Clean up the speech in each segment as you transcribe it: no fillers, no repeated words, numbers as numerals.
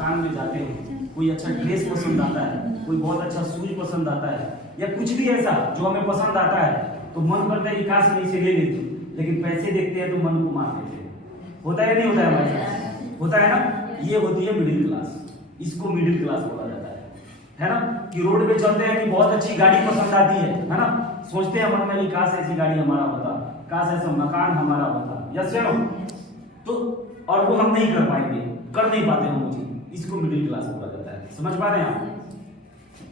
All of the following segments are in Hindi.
दुकान में जाते हैं, कोई अच्छा ड्रेस पसंद आता है, कोई बहुत अच्छा शूज पसंद आता है, या कुछ भी ऐसा जो हमें पसंद आता है, तो मन करता है कि काश मैं इसे ले लेती, लेकिन पैसे देखते हैं तो मन को मार देते हैं। होता है नहीं होता है हमारे साथ? होता है ना? ये होती है मिडिल क्लास, इसको मिडिल क्लास बोला जाता है ना? कि रोड पे चलते हैं कि बहुत अच्छी गाड़ी पसंद आती है ना? सोचते हैं मन में कि काश ऐसी गाड़ी हमारा होता, काश ऐसा मकान हमारा होता, यस या नो? तो और वो हम नहीं कर पाएंगे, कर नहीं पाते हम वो चीज, इसको मिडिल क्लास बोला जाता है। समझ पा रहे हैं आप?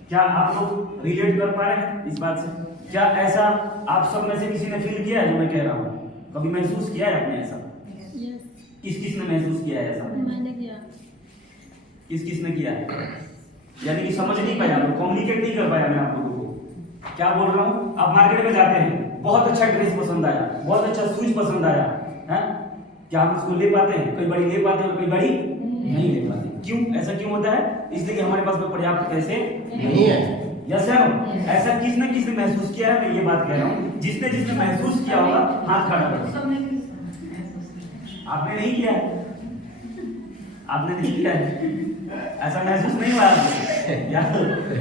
क्या आप लोग रिलेट कर पा रहे हैं इस बात से? क्या ऐसा आप सब में से किसी ने फील किया है जो मैं कह रहा हूँ? कभी महसूस किया है आपने ऐसा? किस किस ने महसूस किया है ऐसा? मैंने किया। किस किस ने किया है? यानी कि समझ नहीं पाया, कम्युनिकेट नहीं कर पाया मैं आप लोगों को। क्या बोल रहा हूँ? आप मार्केट में जाते हैं, बहुत अच्छा ड्रेस पसंद आया, बहुत अच्छा शूज पसंद आया है, क्या आप उसको ले पाते हैं? कई बारी ले पाते हैं और कई बारी नहीं ले पाते। क्यों? ऐसा क्यों होता है? इसलिए कि हमारे पास में पर्याप्त पैसे नहीं है। यस सर, ऐसा किसने किसने महसूस किया है? मैं ये बात कह रहा हूँ, जिसने जिसने महसूस किया होगा हाथ खड़ा करो। आपने नहीं किया है? आपने नहीं किया है? ऐसा महसूस नहीं हुआ आपको? यार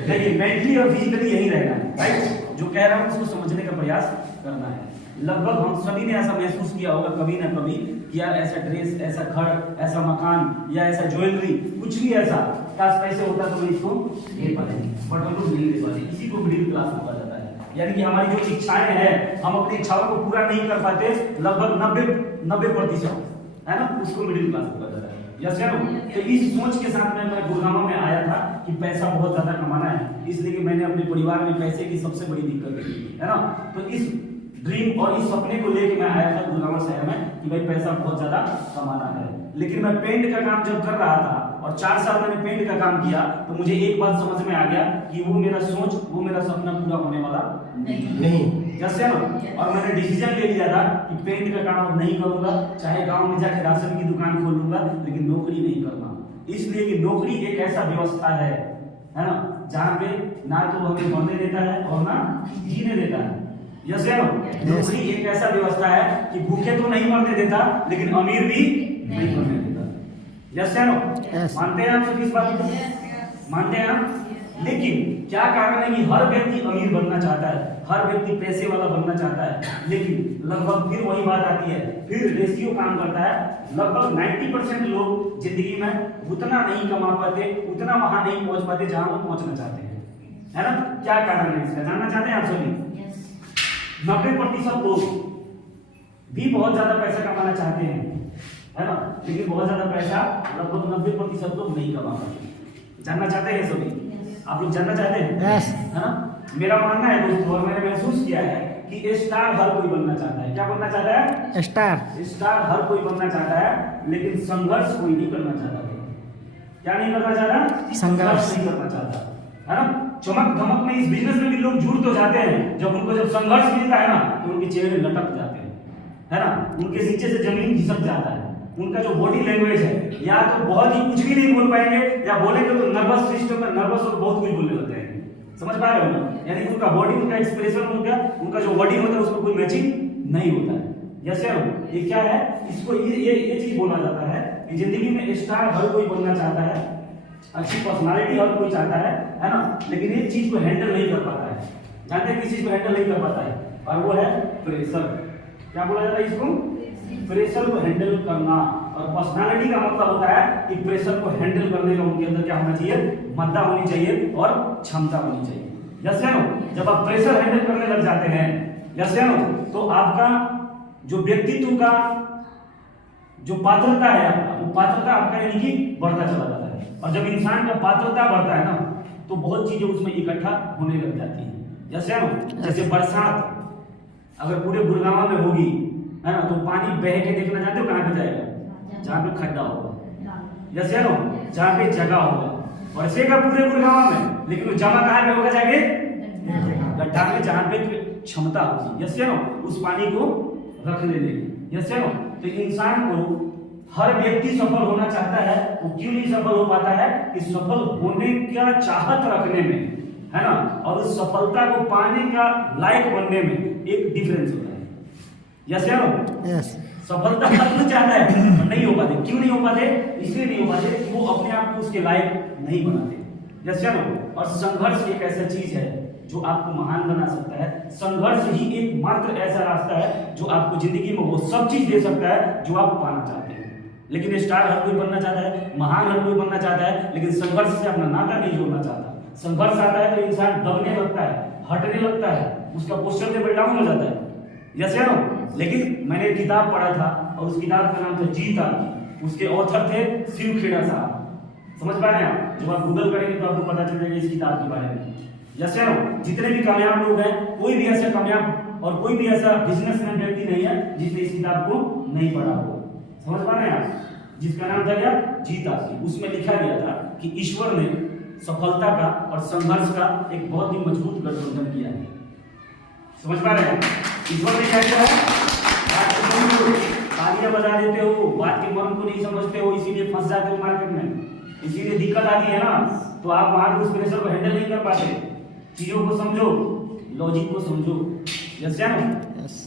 देखिए, मेंटली और फिजिकली यही रहना है, राइट? जो कह रहा हूँ उसको समझने का प्रयास करना है। लगभग हम सभी ने ऐसा महसूस किया होगा कभी ना कभी कि यार ऐसा ड्रेस, ऐसा घर, ऐसा मकान या ऐसा ज्वेलरी, कुछ भी ऐसा, काश पैसे होता तो मैं इसको ले पाते, बट हम लोग नहीं ले पाते। इसी को मिडिल क्लास बोला जाता है। यानी कि हमारी जो इच्छाएं हैं, हम अपनी इच्छाओं को पूरा नहीं कर पाते, लगभग 90% है ना, उसको मिडिल क्लास बोला जाता है। यस या नो? तो इस सोच के साथ में मैं गुड़गांव में आया था कि पैसा बहुत ज्यादा कमाना है, इसलिए कि मैंने अपने परिवार में पैसे की सबसे बड़ी दिक्कत देखी है ना। तो इस ड्रीम और इस सपने को लेकर मैं आया था गुड़गांव शहर में कि भाई पैसा बहुत ज्यादा कमाना है। लेकिन मैं पेंट का काम जब कर रहा था और 4 साल मैंने पेंट का काम किया, तो मुझे एक बात समझ में आ गया कि वो मेरा सोच, वो मेरा सपना पूरा होने वाला नहीं। जैसे ना, और मैंने डिसीजन ले लिया था कि पेंट का काम अब नहीं करूंगा, चाहे गांव में जाकर राशन की दुकान खोल लूंगा, लेकिन नौकरी नहीं करना। इसलिए कि नौकरी एक ऐसा व्यवस्था है ना, जहाँ पे ना तो हमें मरने देता है और ना जीने देता है। यस या नो? नौकरी एक ऐसा व्यवस्था है कि भूखे तो नहीं मरने देता, लेकिन अमीर भी नहीं मरने देता। यस या नो? मानते हैं आप सब इस बात को? मानते हैं आप? लेकिन क्या कारण है कि हर व्यक्ति अमीर बनना चाहता है, हर व्यक्ति पैसे वाला बनना चाहता है, लेकिन लगभग फिर वही बात आती है, फिर रेशियो काम करता है। लगभग 90% लोग जिंदगी में उतना नहीं कमा पाते, उतना वहां नहीं पहुंच पाते जहां वो पहुंचना चाहते हैं, है ना? क्या कारण है इसका? जानना चाहते हैं आप सभी? 90% लोग भी बहुत ज्यादा पैसा कमाना चाहते हैं, है ना, लेकिन बहुत ज्यादा पैसा लगभग 90% लोग नहीं कमा पाते। जानना चाहते हैं सभी? आप लोग जानना चाहते हैं? यस। है ना? मेरा मानना है दोस्तों, और मैंने महसूस किया है कि स्टार हर कोई बनना चाहता है। क्या बनना चाहता है? स्टार हर कोई बनना चाहता है, लेकिन संघर्ष कोई नहीं करना चाहता। क्या नहीं करना चाहता? संघर्ष नहीं करना चाहता, है ना? चमक धमक में इस बिजनेस में भी लोग जुड़ तो जाते हैं, जब उनको जब संघर्ष मिलता है ना, तो उनके चेहरे लटक जाते हैं, है ना? उनके नीचे से जमीन खिसक जाता है। उनका जो बॉडी लैंग्वेज है, या तो बहुत ही कुछ भी नहीं बोल पाएंगे, या बोलेंगे तो नर्वस सिस्टम में नर्वस और बहुत कुछ बोलने लगते हैं। समझ पा रहे हो? यानी कि उनका बॉडी, उनका एक्सप्रेशन, उनका जो बॉडी होता है उसमें कोई मैचिंग नहीं होता है। यस या नो? ये क्या है? इसको ये चीज बोला जाता है कि जिंदगी में स्टार हर कोई बनना चाहता है, अच्छी पर्सनालिटी हर कोई चाहता है ना, लेकिन एक चीज को हैंडल नहीं कर पाता है। जानते हैं किस चीज को हैंडल नहीं कर पाता है? और वो है प्रेशर। क्या बोला जाता है इसको? प्रेशर को हैंडल करना। और पर्सनालिटी का मतलब होता है कि प्रेशर को हैंडल करने का उनके अंदर क्या होना चाहिए? मद्दा होनी चाहिए और क्षमता होनी चाहिए। यस या नो? जब आप प्रेशर हैंडल करने लग जाते हैं, यस या नो, तो आपका जो व्यक्तित्व का जो पात्रता है, वो पात्रता आपका यानी कि बढ़ता चला जाता है। और जब इंसान का पात्रता बढ़ता है ना, तो बहुत चीजें उसमें इकट्ठा होने लग जाती है। जैसे जैसे बरसात अगर पूरे गुड़गांव में होगी, है ना, तो पानी बह के देखना चाहते हो कहां पे जाएगा? जहां पे खड्डा होगा, जैसे नो, जहां पे जगह होगा, बरसेगा पूरे गुड़गांव में, लेकिन वो जमा कहां पे होगा? जाके गड्ढा में, जहां पे क्षमता होगी, यस नो, उस पानी को रखने देगी। Yes no? तो इंसान को हर व्यक्ति सफल होना चाहता है, वो क्यों नहीं सफल हो पाता है? कि सफल होने का चाहत रखने में, है ना, और उस सफलता को पाने का लायक बनने में एक डिफरेंस होता है। यस या नो? यस। सफलता करना चाहता है पर नहीं हो पाते। क्यों नहीं हो पाते? इसलिए नहीं हो पाते कि वो अपने आप को उसके लायक नहीं बनाते। जैसे और संघर्ष एक ऐसा चीज है जो आपको महान बना सकता है। संघर्ष ही एकमात्र ऐसा रास्ता है जो आपको जिंदगी में वो सब चीज दे सकता है जो आप पाना चाहते हैं। लेकिन स्टार हर कोई बनना चाहता है, महान हर कोई बनना चाहता है, लेकिन संघर्ष से अपना नाता नहीं जोड़ना चाहता। संघर्ष आता है तो इंसान दबने लगता है, हटने लगता है, उसका पोस्टर लेवल डाउन हो जाता है। यस या नो? लेकिन मैंने एक किताब पढ़ा था और उस किताब का नाम था जीता। उसके ऑथर थे शिव खेड़ा साहब। समझ पा रहे हैं आप? जब आप गूगल करेंगे तो आपको पता चल जाएगा इस किताब के बारे में। यस या नो? जितने भी कामयाब लोग हैं, कोई भी ऐसा कामयाब और कोई भी ऐसा बिजनेसमैन व्यक्ति नहीं है जिसने इस किताब को नहीं पढ़ा हो। समझ पा रहे हैं आप? जिसका नाम था क्या? जीता। उसमें लिखा गया था कि ईश्वर ने सफलता का और संघर्ष का एक बहुत ही मजबूत गठबंधन किया है। समझ पा रहे हैं? ईश्वर ने क्या किया है? तालियां बजा देते हो, बात के मर्म को नहीं समझते हो, इसीलिए फंस जाते हो मार्केट में, इसीलिए दिक्कत आती है ना। तो आप वहां पे उस प्रेशर को हैंडल नहीं कर पाते। चीजों को समझो, लॉजिक को समझो। यस या नो?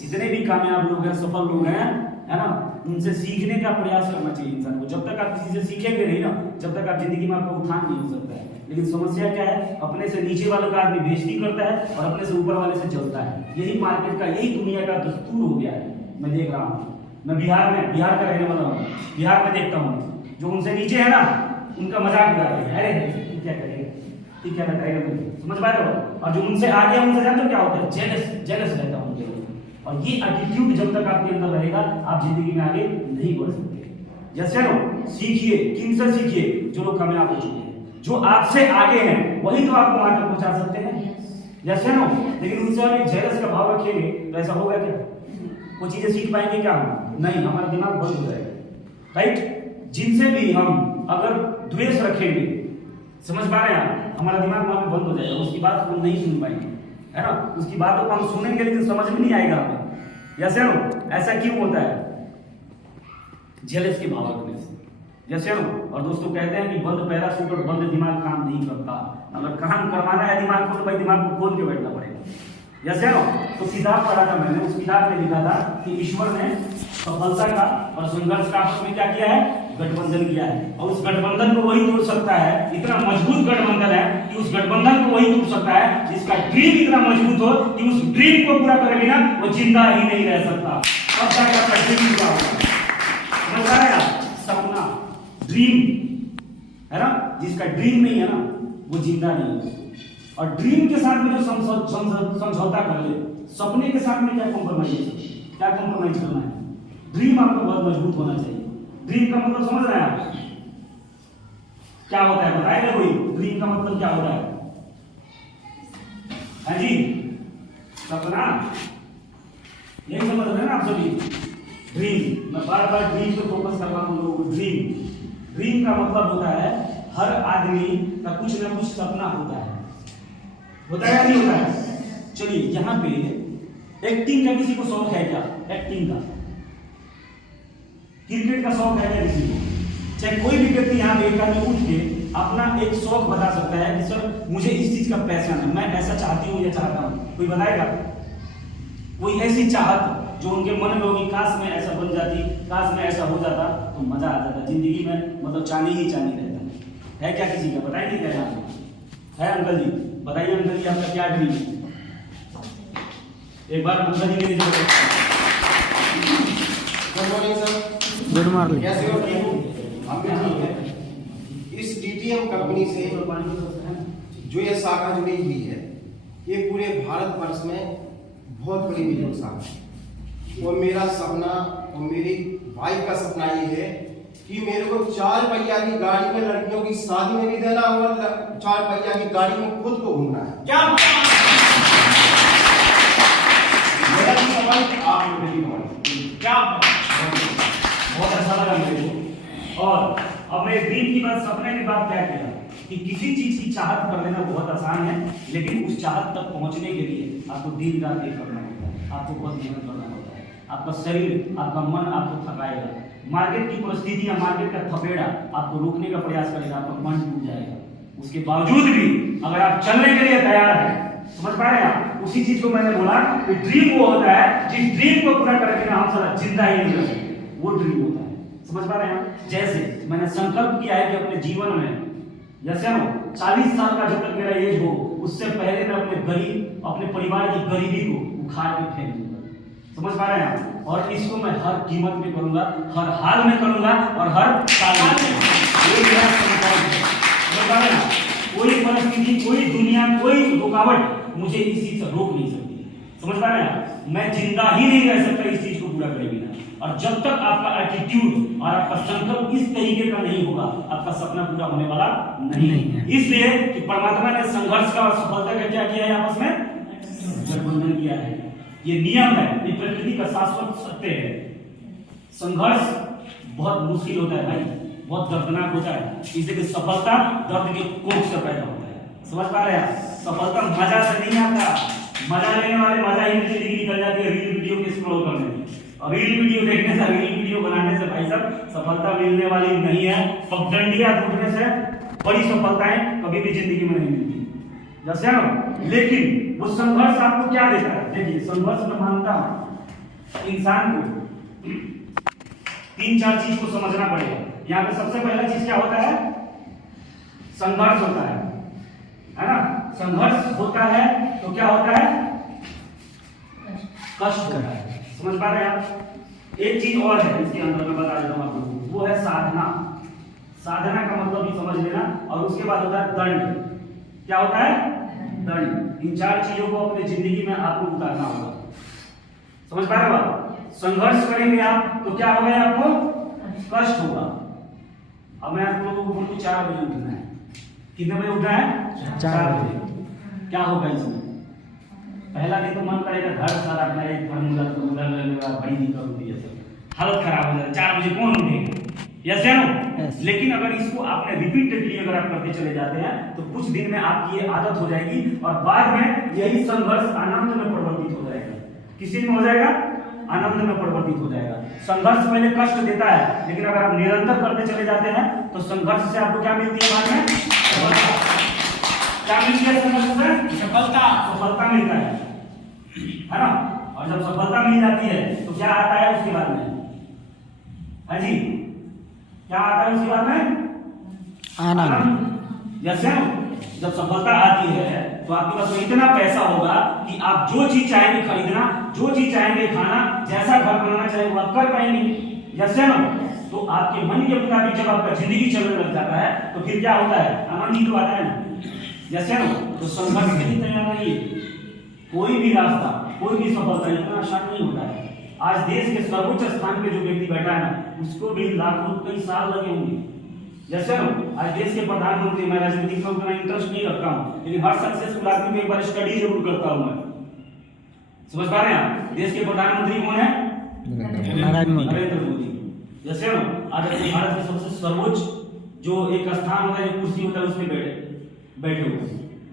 इतने भी कामयाब लोग हैं, सफल लोग हैं, है ना, उनसे सीखने का प्रयास करना चाहिए इंसान को। जब तक आप किसी से सीखेंगे नहीं ना, जब तक आप जिंदगी में आपका उत्थान नहीं हो सकता है। लेकिन समस्या क्या है? अपने से नीचे वालों का आदमी बेइज्जती करता है और अपने से ऊपर वाले से जलता है। यही मार्केट का, यही दुनिया का दस्तूर हो गया है। मैं देख रहा हूँ, मैं बिहार का रहने वाला हूँ, बिहार में देखता हूँ जो उनसे नीचे है ना, उनका मजाक उड़ा रहे हैं। अरे क्या करेगा, ठीक क्या करेगा तुम, समझ पा रहे हो? और जो उनसे आगे है, उनसे जानते हो क्या होता है? जेलस रहता हूँ उनके। और ये एटीट्यूड जब तक आपके अंदर रहेगा, आप जिंदगी में आगे नहीं बढ़ सकते। जैसे नो, सीखिए, किनसे सीखिए? जो लोग कामयाब हो चुके हैं, जो आपसे आगे हैं, वही तो आपको वहां तक पहुंचा सकते हैं। जैसे नो, लेकिन उनसे आप जेलस का भाव रखेंगे तो ऐसा होगा क्या? वो चीजें सीख पाएंगे क्या हम? नहीं, हमारा दिमाग बंद हो जाएगा। राइट? जिनसे भी हम अगर द्वेष रखेंगे, समझ पा रहे हैं, हमारा दिमाग वहां पे बंद हो जाएगा, उसकी बात को नहीं सुन पाएंगे, है ना। उसकी बातों को हम सुनेंगे लेकिन समझ में नहीं आएगा हमें। जैसे नो, ऐसा क्यों होता है? जेलस के भाव रखने से। जैसे नो, और दोस्तों कहते हैं कि बंद पैराशूट और बंद दिमाग काम नहीं करता। अगर काम करवाना है दिमाग को तो भाई दिमाग को खोल के बैठना पड़ेगा। जैसे नो, तो किताब पढ़ा था मैंने, उस किताब में लिखा था कि ईश्वर ने सफलता का और संघर्ष का आपस में क्या किया है? गठबंधन किया है। और उस गठबंधन को वही तोड़ सकता है, इतना मजबूत गठबंधन है कि उस गठबंधन को वही तोड़ सकता है जिसका ड्रीम इतना मजबूत हो कि उस ड्रीम को पूरा करे बिना वो जिंदा ही नहीं रह सकता। अब जाकर आपका ड्रीम पूरा होगा। समझ आ रहा है? सपना, ड्रीम, है ना, जिसका ड्रीम नहीं है ना, वो जिंदा नहीं है। और ड्रीम के साथ में जो समझौता कर ले, सपने के साथ में क्या कॉम्प्रोमाइज करना है? ड्रीम आपका बहुत मजबूत होना चाहिए। ड्रीम का मतलब समझ रहे हैं आप? क्या होता है बताएगा कोई? ड्रीम का मतलब क्या होता है? हाँ जी, सपना, यही समझ रहे हैं ना आप सभी? ड्रीम, मैं बार बार ड्रीम पे फोकस कर रहा हूं लोगों को। ड्रीम का मतलब होता है हर आदमी का कुछ ना कुछ सपना होता है या नहीं होता है? चलिए, यहाँ पे एक्टिंग का किसी को शौक है क्या? एक्टिंग का, क्रिकेट का शौक है क्या किसी को? चाहे कोई भी व्यक्ति यहाँ पे एक आदमी उठ के अपना एक शौक बता सकता है कि सर मुझे इस चीज का पैशन है, मैं ऐसा चाहती हूँ या चाहता हूँ। कोई बताएगा? कोई ऐसी चाहत जो उनके मन में होगी, काश मैं ऐसा बन जाती, काश मैं ऐसा हो जाता तो मजा आ जाता जिंदगी में, मतलब चांदी ही चांदी रहता है क्या किसी का? बताएंगे क्या यहाँ है? अंकल जी बताइए, अंकल जी आपका क्या ड्रीम है? एक बार अंकल जी के लिए गुड मॉर्निंग। कैसे हो? हम भी ठीक है। इस डीटीएम कंपनी से जो ये शाखा जुड़ी हुई है, ये पूरे भारत वर्ष में बहुत बड़ी बिजनेस शाखा है। और मेरा सपना और मेरी वाइफ का सपना ये है कि मेरे को 4 पहिया की गाड़ी में लड़कियों की शादी में भी देना और 4 पहिया की गाड़ी में खुद को घूमना है। क्या मेरा सवाल आप मेरी क्या बहुत अच्छा लगा मेरे को। और अब मैं ड्रीम की बात, सपने की बात क्या किया कि किसी चीज की चाहत कर लेना बहुत आसान है, लेकिन उस चाहत तक पहुंचने के लिए आपको दिन रात एक करना होता है, आपको बहुत मेहनत करना होता है। आपका शरीर, आपका मन आपको थकाएगा, मार्केट की परिस्थितियां, मार्केट का थपेड़ा आपको रोकने का प्रयास करेगा, आपका मन टूट जाएगा। उसके बावजूद भी अगर आप चलने के लिए तैयार हैं, समझ पा रहे हैं आप? उसी चीज को मैंने बोला कि ड्रीम वो होता है जिस ड्रीम को पूरा करके हम सारा जिंदा ही नहीं रह सकते। वो ड्रीम होता है। समझ पा रहे हैं आप? जैसे मैंने संकल्प किया है कि अपने जीवन में जैसे ना 40 साल का जब तक मेरा एज हो उससे पहले मैं अपने गरीब अपने परिवार की गरीबी को उखाड़ के फेंक दूंगा। समझ पा रहे हैं आप? और इसको मैं हर कीमत में करूंगा, हर हाल में करूंगा और हर साल में। ये मेरा संकल्प है। समझ पा रहे हैं आप? कोई परिस्थिति, कोई दुनिया, कोई रुकावट मुझे इस चीज से रोक नहीं सकती। समझ पा रहे हैं आप? मैं जिंदा ही नहीं रह सकता इस चीज को पूरा करे बिना। और जब तक आपका एटीट्यूड और आपका संकल्प इस तरीके का नहीं होगा, आपका सपना पूरा होने वाला नहीं है। इसलिए कि परमात्मा ने संघर्ष का और सफलता का क्या किया है, आपस में गठबंधन किया है। ये नियम है, ये प्रकृति का शाश्वत सत्य है। संघर्ष बहुत मुश्किल होता है भाई, बहुत दर्दनाक होता है। इसलिए कि सफलता दर्द के कोख से पैदा होता है। समझ पा रहे हैं? सफलता मजा से नहीं आता। मजा लेने वाले मजा ही नीचे निकल जाती है रील वीडियो के स्क्रॉल करने में। और रील वीडियो देखने से, रील वीडियो बनाने से भाई साहब सफलता मिलने वाली नहीं है। पगडंडियां टूटने से बड़ी सफलताएं कभी भी जिंदगी में नहीं मिलती। जैसे ना, लेकिन वो संघर्ष आपको क्या देता है? देखिए, संघर्ष में मानता हूं इंसान को 3-4 चीज को समझना पड़ेगा। यहाँ पे सबसे पहला चीज क्या होता है? संघर्ष होता है ना? संघर्ष होता है तो क्या होता है? कष्ट होता है। समझ पा रहे हैं आप? एक चीज और है इसके अंदर, मैं बता देता हूं आपको, वो है साधना। साधना का मतलब भी समझ लेना। और उसके बाद होता है दंड। क्या होता है? दंड। इन 4 चीजों को अपनी जिंदगी में आपको उतारना होगा। समझ पा रहे हो आप? संघर्ष करेंगे आप तो क्या होगा? आपको कष्ट होगा। अब मैं आप लोगों को बोलूं 4 बजे उठना है। कितने बजे उठना है? 4 बजे। क्या होगा इसमें? पहला दिन तो मन करेगा घर सारा अपना एक बड़ी दिक्कत होती है, हालत खराब हो जाती है। 4 बजे कौन उठेगा? यस या नो? लेकिन अगर इसको आपने रिपीटेडली अगर आप करते चले जाते हैं तो कुछ दिन में आपकी ये आदत हो जाएगी और बाद में यही संघर्ष आनंद में परिवर्तित हो जाएगा। किस चीज में हो जाएगा? आनंद में परिवर्तित हो जाएगा। संघर्ष पहले कष्ट देता है, लेकिन अगर आप निरंतर करते चले जाते हैं तो संघर्ष से आपको क्या मिलती है? बाद में क्या मिलती है? संघर्ष से सफलता मिलता है ना? और जब सफलता मिल जाती है तो क्या आता है उसके बाद में? है जी, क्या आता है उसके बाद में? आनंद। जैसे जब सफलता आती है तो आपके पास इतना पैसा होगा कि आप जो चीज चाहेंगे खरीदना, जो चीज चाहेंगे खाना, जैसा घर बनाना चाहे वो आप कर पाएंगे। जैसे ना, तो आपके मन के मुताबिक जब आपका जिंदगी चलने लग जाता है तो फिर क्या होता है? आनंद ही तो आता है ना। जैसे ना, तो संघर्ष के लिए तैयार रहिए। कोई भी रास्ता, कोई भी सफलता इतना आसान नहीं होता है। आज देश के सर्वोच्च स्थान पे जो व्यक्ति बैठा है ना, उसको भी लाखों कई साल लगे होंगे। जैसे ना, आज देश के प्रधानमंत्री, मैं राजनीति में उतना इंटरेस्ट नहीं रखता हूँ, लेकिन हर सक्सेसफुल आदमी को एक बार स्टडी जरूर करता हूँ मैं। समझ पा रहे हैं आप? देश के प्रधानमंत्री कौन है? नरेंद्र मोदी। जैसे ना, आज अपने भारत के सबसे सर्वोच्च जो एक स्थान होता है, जो कुर्सी होता है, उस पर बैठे हुए।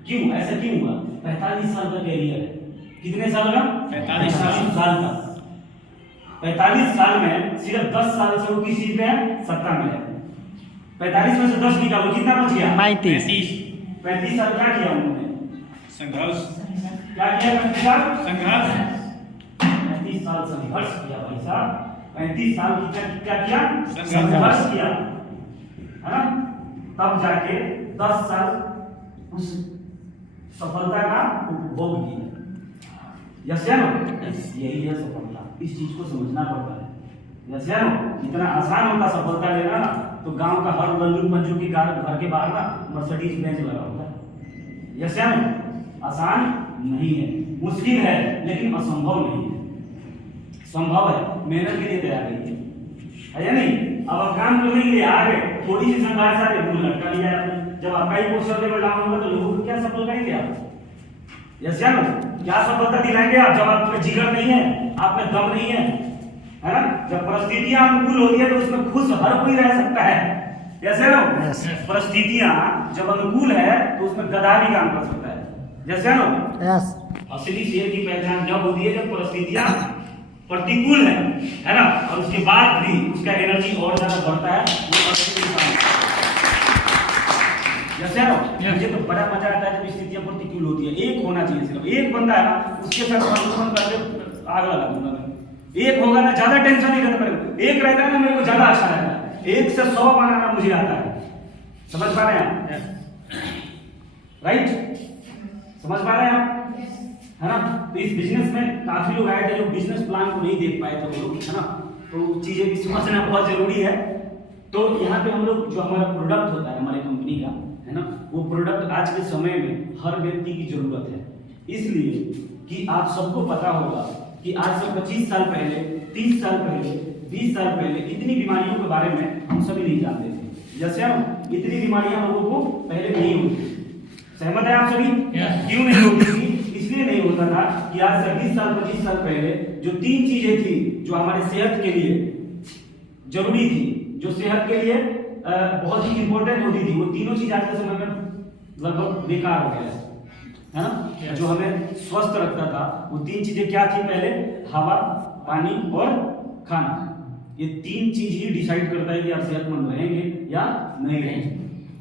क्यों? ऐसा क्यों हुआ? 45 साल का कैरियर है। कितने साल का? 45 साल का। 45 साल में सिर्फ 10 साल से वो किस चीज में है? सत्ता में है। 45 में से 10 निकालो, कितना बच गया? 35 साल क्या किया उन्होंने? संघर्ष। क्या किया? 35 साल संघर्ष। 35 साल संघर्ष किया भाई साहब। 35 साल की क्या किया? संघर्ष किया, है ना? तब जाके 10 साल उस सफलता का उपभोग किया। यस या नो? यही है सफलता। इस चीज को समझना पड़ता है। यस या नो? इतना आसान होता सफलता लेना ना, तो गांव का हर लल्लू पंजू की घर के बाहर ना मर्सिडीज बेंच लगा होता है। यस या नो? आसान नहीं है, मुश्किल है, लेकिन असंभव नहीं है। संभव है, मेहनत के लिए तैयार रहिए, है या नहीं? अब आप काम करने के लिए आ गए, थोड़ी सी संघर्ष आ रही, भूल लटका लिया आपने। जब आपका ही पोस्टर लेवल डाउन होगा तो लोगों को क्या सफल करेंगे आप? यस या नो? क्या सफलता दिलाएंगे आप जब आप में जिगर नहीं है, आप में दम नहीं है ना? जब परिस्थितियां अनुकूल होती है तो उसमें खुश हर कोई रह सकता है। यस या नो? परिस्थितियां जब अनुकूल है तो उसमें गधा भी काम कर सकता है। यस या नो? असली शेर की पहचान जब होती है जब परिस्थितियां प्रतिकूल है ना? और उसके बाद भी उसका एनर्जी और ज्यादा बढ़ता है। जैसे ना, मुझे तो बड़ा मजा आता है जब स्थितियां प्रतिकूल होती है। एक होना चाहिए, सिर्फ एक बंदा है ना, उसके साथ संतुलन करके आग लगा दूंगा मैं। एक होगा ना ज्यादा टेंशन नहीं रहता, मेरे एक रहता है ना मेरे को ज्यादा अच्छा रहता है। 1 से 100 बनाना मुझे आता है। समझ पा रहे हैं आप? राइट, समझ पा रहे हैं आप? है ना? तो इस बिजनेस में काफी लोग आए थे जो बिजनेस प्लान को नहीं देख पाए थे वो लोग, है ना? तो चीजें भी समझना बहुत जरूरी है। तो यहाँ पे हम लोग जो हमारा प्रोडक्ट होता है हमारी कंपनी का, है ना, वो प्रोडक्ट आज के समय में हर व्यक्ति की जरूरत है। इसलिए कि आप सबको पता होगा कि आज से 25 साल पहले, 30 साल पहले, 20 साल पहले इतनी बीमारियों के बारे में हम सभी नहीं जानते थे। जैसे हम इतनी बीमारियां लोगों को पहले नहीं होती। सहमत है आप सभी? क्यों नहीं होती थी? इसलिए नहीं होता था कि आज से 20 साल 25 साल पहले जो 3 चीजें थी जो हमारे सेहत के लिए जरूरी थी, जो सेहत के लिए बहुत ही इंपॉर्टेंट होती थी, वो तीनों चीज आज के समय में लगभग बेकार हो गया है ना? जो हमें स्वस्थ रखता था वो 3 चीजें क्या थी? पहले हवा, पानी और खाना। ये 3 चीज ही डिसाइड करता है कि आप सेहतमंद रहेंगे या नहीं रहेंगे।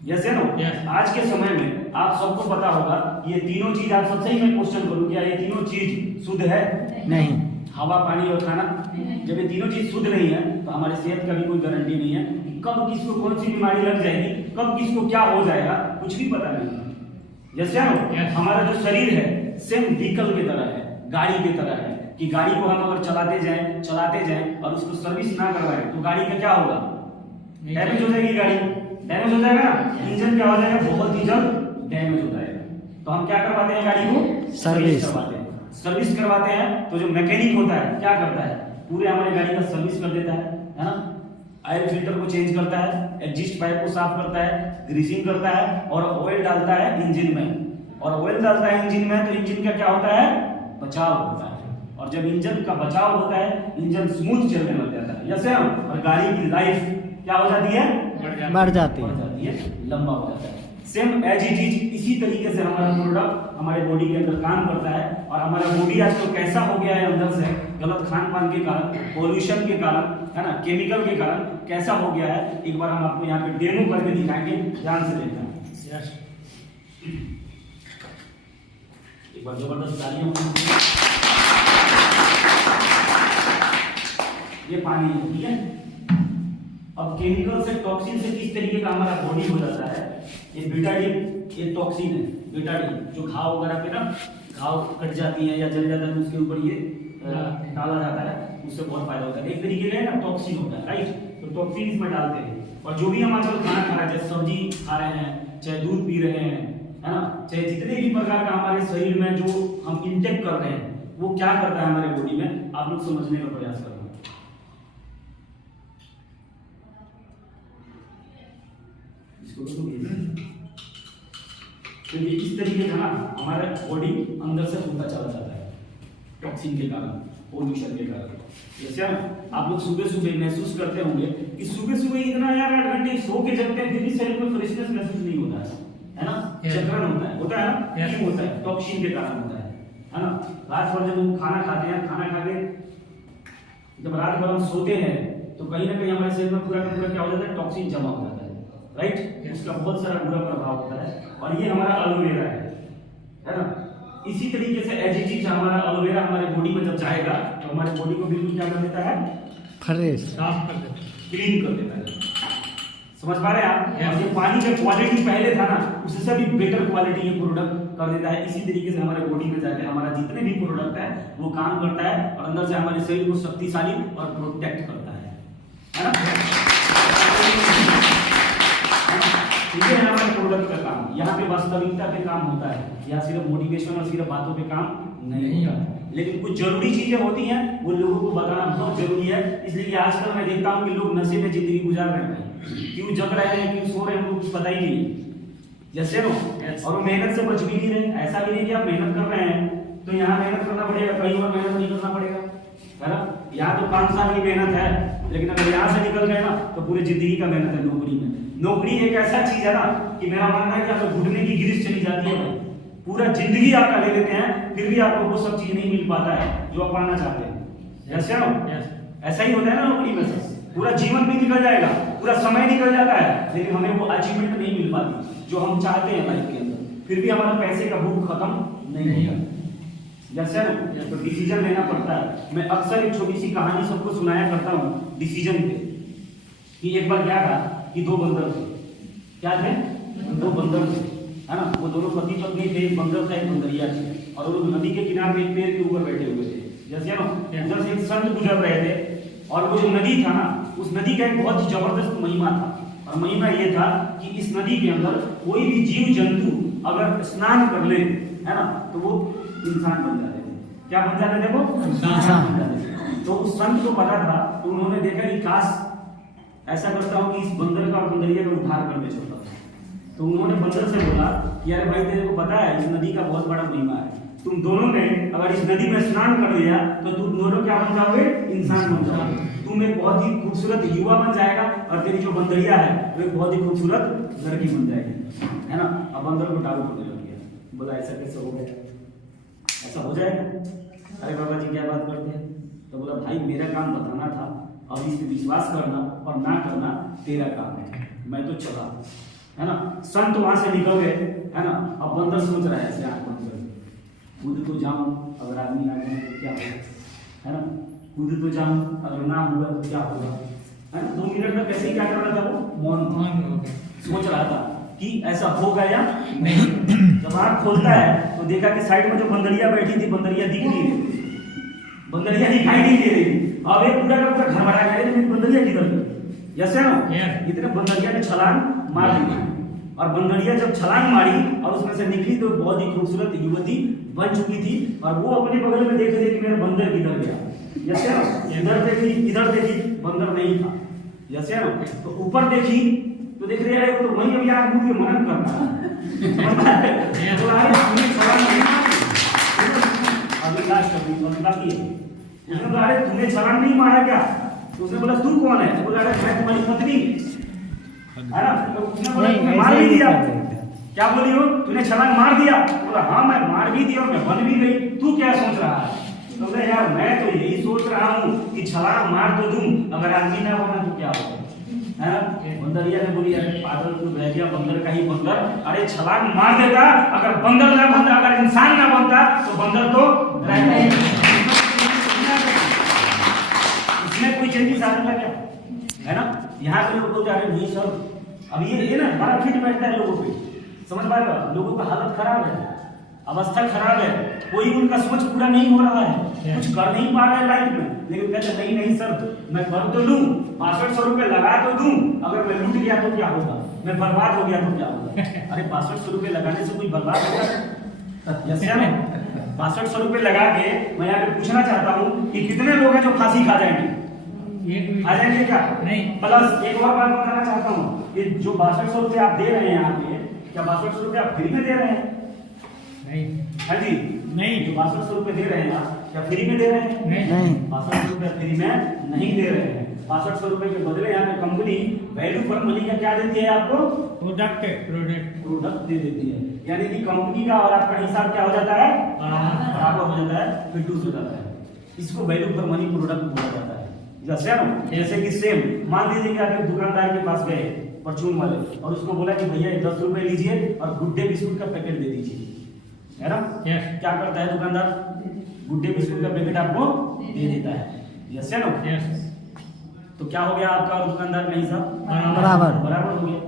Yes no? आज के समय में आप सबको पता होगा ये तीनों चीज, आप सबसे ही मैं क्वेश्चन करूं क्या ये तीनों चीज शुद्ध है? नहीं। हवा, पानी और खाना। जब ये तीनों चीज शुद्ध नहीं है तो हमारे सेहत का भी कोई गारंटी नहीं है कि कब किसको कौन सी बीमारी लग जाएगी, कब किसको क्या हो जाएगा, कुछ भी पता नहीं। जैसे हमारा जो शरीर है सेम व्हीकल की तरह है, गाड़ी की तरह है कि गाड़ी को हम अगर चलाते जाएं और उसको सर्विस ना करवाएं तो गाड़ी का क्या होगा? डैमेज हो जाएगी गाड़ी, डैमेज हो जाएगा, इंजन क्या हो जाएगा? बहुत ही जल्द डैमेज हो जाएगा। तो हम क्या करवाते हैं? गाड़ी को सर्विस करवाते हैं। सर्विस करवाते हैं तो जो मैकेनिक होता है क्या करता है? पूरे हमारे गाड़ी का सर्विस कर देता है ना? ऑयल फिल्टर को चेंज करता है, एग्जिस्ट पाइप को साफ करता है, ग्रीसिंग करता है और ऑयल डालता है इंजन में। और ऑयल डालता है इंजन में तो इंजन का क्या होता है? बचाव होता है। और जब इंजन का बचाव होता है इंजन स्मूथ चलने लग जाता है। जैसे और गाड़ी की लाइफ क्या हो जाती है? बढ़ जाती है, लंबा हो जाता है। सेम एज इट इज इसी तरीके से हमारा प्रोडक्ट हमारे बॉडी के अंदर काम करता है। और हमारा बॉडी आजकल कैसा हो गया है अंदर से, गलत खान पान के कारण, पॉल्यूशन के कारण, है ना, केमिकल के कारण कैसा हो गया है, एक बार हम आपको यहाँ पे डेमो करके दिखाएंगे, ध्यान से देखना। एक बार जबरदस्त तालियां होंगी। ये पानी है, ठीक है? अब केमिकल से, टॉक्सिन से किस तरीके का हमारा बॉडी हो जाता है? ये बेटाडीन, ये टॉक्सिन है बेटाडीन, जो घाव वगैरह पे ना घाव कट जाती है या जल जाता है तो उसके ऊपर ये डाला जाता है, उससे बहुत फायदा होता है। एक तरीके का ना टॉक्सिन होता है, राइट? तो टॉक्सिन इसमें डालते हैं। और जो भी हम आजकल खाना खा रहे हैं, चाहे सब्जी खा रहे हैं, चाहे दूध पी रहे हैं, है ना, चाहे जितने भी प्रकार का हमारे शरीर में जो हम इंटेक कर रहे हैं वो क्या करता है हमारे बॉडी में, आप लोग समझने का प्रयास करें। तो ये इस तरीके से ना हमारा बॉडी अंदर से होता चला जाता है टॉक्सिन के कारण, पोल्यूशन के कारण। जैसे आप लोग सुबह सुबह महसूस करते होंगे कि सुबह सुबह इतना यार 8 घंटे सो के जगते हैं फिर भी शरीर में फ्रेशनेस महसूस नहीं होता है ना? चक्कर होता है ना? क्यों होता है? टॉक्सिन के कारण होता है ना? रात भर जब हम खाना खाते हैं, खाना खा के जब रात भर हम सोते हैं तो कहीं ना कहीं हमारे शरीर में पूरा का पूरा क्या हो जाता है? टॉक्सिन जमा हो जाता है, राइट? उसका बहुत सारा बुरा प्रभाव होता है। और ये हमारा एलोवेरा है ना? इसी तरीके से एजिटिक हमारा एलोवेरा हमारे बॉडी में जब जाएगा तो हमारे बॉडी को बिल्कुल क्या कर देता है? फ्रेश, साफ कर देता है, क्लीन कर देता है। समझ पा रहे हैं आप? और ये पानी का क्वालिटी पहले था ना उससे भी बेटर क्वालिटी ये प्रोडक्ट कर देता है। इसी तरीके से हमारे बॉडी में जाके हमारा जितने भी प्रोडक्ट है वो काम करता है और अंदर से हमारे शरीर को शक्तिशाली और प्रोटेक्ट करता है ना? ये है हमारे प्रोडक्ट का काम। यहाँ पे वास्तविकता पे काम होता है, यहाँ सिर्फ मोटिवेशन और सिर्फ बातों पे काम नहीं होता। लेकिन कुछ जरूरी चीजें होती हैं वो लोगों को बताना बहुत जरूरी है। इसलिए आजकल मैं देखता हूँ कि लोग नशे में जिंदगी गुजार रहे हैं, क्यों जग रहे हैं, क्यों सो रहे हैं, उनको कुछ पता ही नहीं है। जैसे नो, और वो मेहनत से बच भी नहीं रहे। ऐसा भी नहीं कि आप मेहनत कर रहे हैं तो यहाँ मेहनत करना पड़ेगा, कहीं और मेहनत नहीं करना पड़ेगा, है ना? यहाँ तो 5 साल की मेहनत है, लेकिन अगर यहाँ से निकल गए ना तो पूरी जिंदगी का मेहनत है नौकरी में। नौकरी एक ऐसा चीज है ना कि मेरा मानना है कि आपको घुटने की गिरिश चली जाती है, पूरा जिंदगी आपका ले लेते हैं, फिर भी आपको वो सब चीज नहीं मिल पाता है जो आप पाना चाहते हैं। जैसे ऐसा ही होता है ना नौकरी में, पूरा जीवन भी निकल जाएगा, पूरा समय निकल जाता है, लेकिन हमें वो अचीवमेंट नहीं मिल पाती जो हम चाहते हैं लाइफ के अंदर, फिर भी हमारा पैसे का भूख खत्म नहीं होगा। जैसे तो डिसीजन लेना पड़ता है। मैं अक्सर एक छोटी सी कहानी सबको सुनाया करता हूँ डिसीजन पे, कि एक बार क्या था कि दो बंदर थे। क्या थे? दो बंदर थे, है ना। वो दोनों पति पत्नी थे, एक बंदर था एक बंदरिया थी, और वो नदी के किनारे एक पेड़ के ऊपर बैठे हुए थे। जैसे ना उधर से एक संत गुजर रहे थे, और वो जो नदी था ना, उस नदी का एक बहुत ही जबरदस्त महिमा था। और महिमा ये था कि इस नदी के अंदर कोई भी जीव जंतु अगर स्नान कर ले, है ना, तो वो इंसान बन जाते थे। क्या बन जाते थे? वो इंसान बन जाते थे। तो उस संत को पता था, तो उन्होंने देखा कि काश ऐसा करता हूँ कि इस बंदर का और बंदरिया का उद्धार करने चलता हूँ। तो उन्होंने बंदर से बोला कि अरे भाई, तेरे को पता है इस नदी का बहुत बड़ा महिमा है, तुम दोनों ने अगर इस नदी में स्नान कर लिया तो तुम दोनों क्या बन जाओगे? इंसान बन जाओगे। तुम एक बहुत ही खूबसूरत युवा बन जाएगा, और तेरी जो बंदरिया है वो एक बहुत ही खूबसूरत लड़की बन जाएगी, है ना। अब बंदर को डाउट होने लग गया, बोला ऐसा कैसे हो गया, ऐसा हो जाएगा? अरे बाबा जी क्या बात करते हैं? तो बोला भाई, मेरा काम बताना था, अब इस पे विश्वास करना और ना करना तेरा काम है, मैं तो चला, है ना। संत वहां से निकल गए, है ना। अब बंदर सोच रहा है ऐसे आंख बंद करके, कूद तो जाऊं, अगर आदमी आ गया तो क्या होगा, है ना। कूद तो जाऊं, अगर ना हुआ तो क्या होगा, है ना। 2 मिनट में कैसे ही क्या कर रहा था? वो मौन सोच रहा था कि ऐसा होगा या नहीं। जब आंख खोलता है तो देखा कि साइड में जो बंदरिया बैठी थी, बंदरिया दिख नहीं रही, बंदरिया दिखाई नहीं दे रही। अब एक पूरा का पूरा घर भरा गया, लेकिन बंदरिया किधर गई? यस है ना। इतने बंदरिया ने छलांग मार दी, और बंदरिया जब छलांग मारी और उसमें से निकली तो बहुत ही खूबसूरत युवती बन चुकी थी। और वो अपने बगल में देख रही थी कि मेरा बंदर किधर गया। यस है ना। इधर देखी, इधर देखी, बंदर नहीं था। यस है ना। तो ऊपर देखी तो देख रही है तो वही अब यार मुझे मनन करना अभी लास्ट बाकी है। उसने बोला अरे तूने छलांग नहीं मारा क्या? तो उसने बोला तू कौन है? बोला अरे मैं तुम्हारी पत्नी, है ना। तो उसने बोला तूने मार भी दिया? क्या बोली हो? तूने छलांग मार दिया? बोला हाँ मैं मार भी दिया और मैं बन भी गई। तू क्या सोच रहा है? तो बोला यार मैं तो यही सोच रहा हूँ कि छलांग मार तो दूं, अगर आदमी ना होगा तो क्या होगा, है ना। बंदरिया ने बोली अरे पागल तू रह गया, बंदर का ही बंदर, अरे छलांग मार देता, अगर बंदर ना बनता, अगर इंसान ना बनता तो बंदर तो रहता ही। इसमें कोई चेंजेस आ रहा क्या, है ना। यहाँ पे लोग बोलते अरे नहीं सर, अब ये ना बड़ा फिट बैठता है लोगों पे, समझ पा रहे हो। लोगों का हालत खराब है, अवस्था खराब है, कोई उनका सोच पूरा नहीं हो रहा है, कुछ कर नहीं पा रहे हैं लाइफ में, लेकिन कहते नहीं नहीं सर मैं कर तो लूं, 6200 रुपए लगा तो दूं, अगर मैं लूट गया तो क्या होगा, मैं बर्बाद हो गया तो क्या होगा। अरे 6200 रुपए लगाने से कोई बर्बाद होगा? 6200 रुपए लगा के मैं यहाँ पे पूछना चाहता हूँ कि कितने लोग हैं जो फांसी खा जाएंगे? आ जाएंगे क्या? नहीं। प्लस एक और बात बताना चाहता हूँ कि जो 6200 रुपए आप दे रहे हैं यहाँ पे, क्या 6200 रुपए आप फ्री में दे रहे हैं? नहीं। हाँ जी नहीं। जो 6200 रुपए दे रहे हैं आप क्या फ्री में दे रहे हैं? नहीं। 6200 रुपए फ्री में नहीं दे रहे हैं। 6200 रुपए के बदले यहाँ पे कंपनी वैल्यू फॉर मनी का क्या देती है आपको? प्रोडक्ट दे देती है। यानी कि कंपनी का और आपका हिसाब क्या हो जाता है? बराबर हो जाता है, फिटूस हो जाता है। इसको वैल्यू फॉर मनी प्रोडक्ट बोला जाता है। जैसे कि सेम मान लीजिए कि आप एक दुकानदार के पास गए परचून वाले, और उसको बोला कि भैया 10 रुपए लीजिए और गुड डे बिस्कुट का पैकेट दे दीजिए, है ना। क्या करता है दुकानदार? गुड डे बिस्कुट का पैकेट आपको दे देता है। यस है ना। तो क्या हो गया आपका और दुकानदार का हिसाब? बराबर हो गया।